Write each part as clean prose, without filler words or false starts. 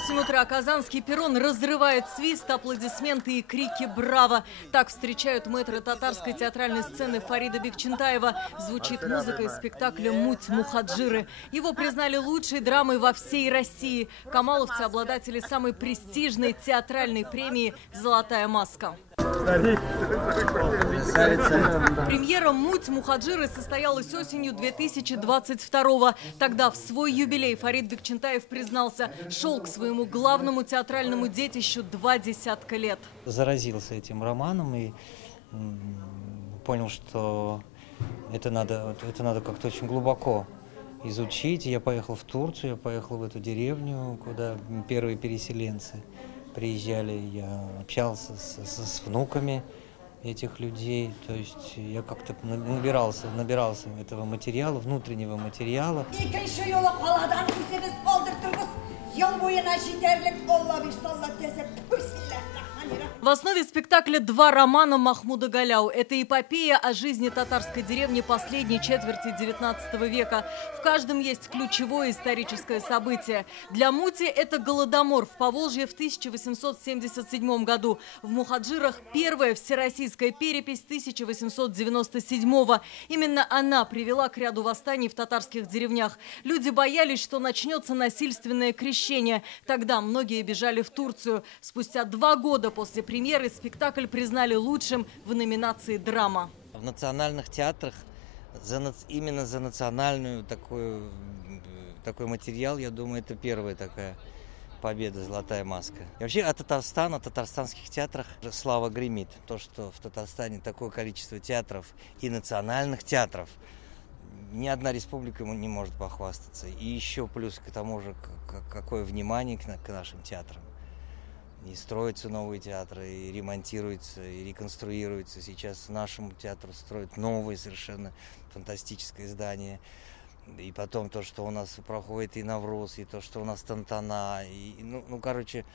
8 утра казанский перрон разрывает свист, аплодисменты и крики «Браво!». Так встречают мэтры татарской театральной сцены Фарида Бекчентаева. Звучит музыка из спектакля «Муть Мухаджиры». Его признали лучшей драмой во всей России. Камаловцы – обладатели самой престижной театральной премии «Золотая маска». Премьера «Муть Мухаджиры» состоялась осенью 2022-го. Тогда в свой юбилей Фарид Бекчентаев признался, шел к своему главному театральному детищу 20 лет. Заразился этим романом и понял, что это надо как-то очень глубоко изучить. Я поехал в Турцию, я поехал в эту деревню, куда первые переселенцы приезжали. Я общался с внуками этих людей. То есть я как-то набирался этого материала, внутреннего материала. В основе спектакля два романа Махмуда Галяу. Это эпопея о жизни татарской деревни последней четверти 19 века. В каждом есть ключевое историческое событие. Для Мути это Голодомор в Поволжье в 1877 году. В Мухаджирах первая всероссийская перепись 1897-го. Именно она привела к ряду восстаний в татарских деревнях. Люди боялись, что начнется насильственное крещение. Тогда многие бежали в Турцию. Спустя 2 года после премьеры спектакль признали лучшим в номинации «Драма». В национальных театрах именно за национальную такой материал, я думаю, это первая такая победа, «Золотая маска». И вообще о татарстанских театрах слава гремит. То, что в Татарстане такое количество театров и национальных театров, ни одна республика не может похвастаться. И еще плюс к тому же, какое внимание к нашим театрам. И строятся новые театры, и ремонтируются, и реконструируются. Сейчас нашему театру строят новое совершенно фантастическое здание. И потом то, что у нас проходит и Навруз, и то, что у нас Тантана. Короче,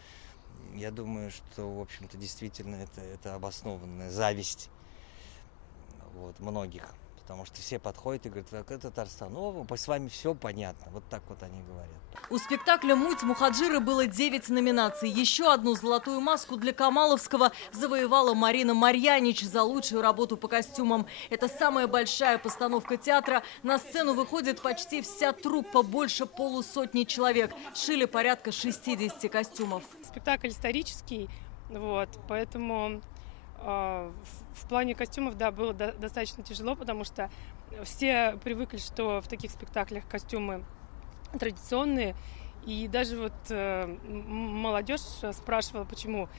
я думаю, что, в общем-то, действительно это обоснованная зависть многих. Потому что все подходят и говорят: это Татарстан, с вами все понятно. Вот так вот они говорят. У спектакля «Муть Мухаджиры» было 9 номинаций. Еще одну золотую маску для Камаловского завоевала Марина Марьянич за лучшую работу по костюмам. Это самая большая постановка театра. На сцену выходит почти вся труппа, больше полусотни человек. Шили порядка 60 костюмов. Спектакль исторический, поэтому в плане костюмов, было достаточно тяжело, потому что все привыкли, что в таких спектаклях костюмы традиционные. И даже молодежь спрашивала, почему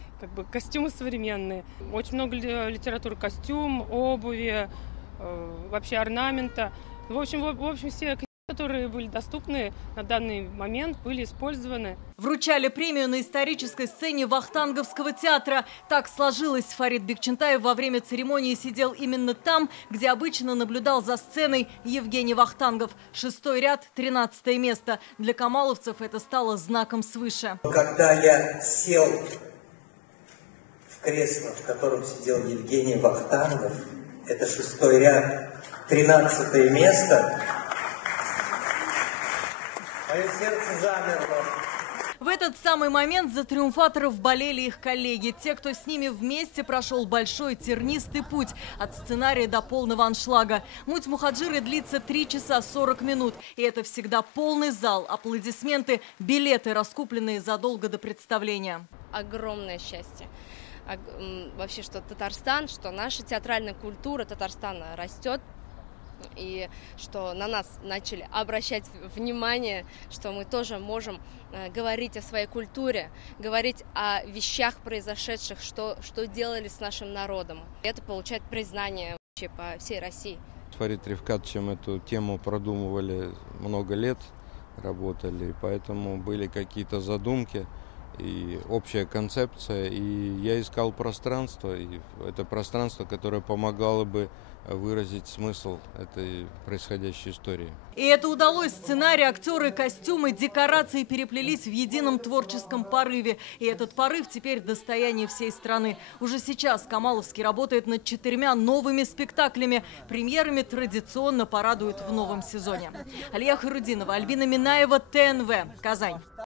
костюмы современные. Очень много литературы костюм, обуви, вообще орнамента. В общем, все, которые были доступны на данный момент, были использованы. Вручали премию на исторической сцене Вахтанговского театра. Так сложилось. Фарид Бекчентаев во время церемонии сидел именно там, где обычно наблюдал за сценой Евгений Вахтангов. 6-й ряд, 13-е место. Для камаловцев это стало знаком свыше. Когда я сел в кресло, в котором сидел Евгений Вахтангов, это 6-й ряд, 13-е место, мое сердце замерло. В этот самый момент за триумфаторов болели их коллеги. Те, кто с ними вместе прошел большой тернистый путь от сценария до полного аншлага. «Муть Мухаджиры» длится 3 часа 40 минут. И это всегда полный зал, аплодисменты, билеты, раскупленные задолго до представления. Огромное счастье. Вообще, что Татарстан, что наша театральная культура Татарстана растет. И что на нас начали обращать внимание, что мы тоже можем говорить о своей культуре, говорить о вещах произошедших, что делали с нашим народом. Это получает признание вообще по всей России. С Фаридом Рифкатовичем эту тему продумывали много лет, работали, поэтому были какие-то задумки и общая концепция. И я искал пространство, и это пространство, которое помогало бы выразить смысл этой происходящей истории. И это удалось. Сценарий, актеры, костюмы, декорации переплелись в едином творческом порыве. И этот порыв теперь достояние всей страны. Уже сейчас Камаловский работает над 4 новыми спектаклями. Премьерами традиционно порадуют в новом сезоне. Алия Хайрудинова, Альбина Минаева, ТНВ, Казань.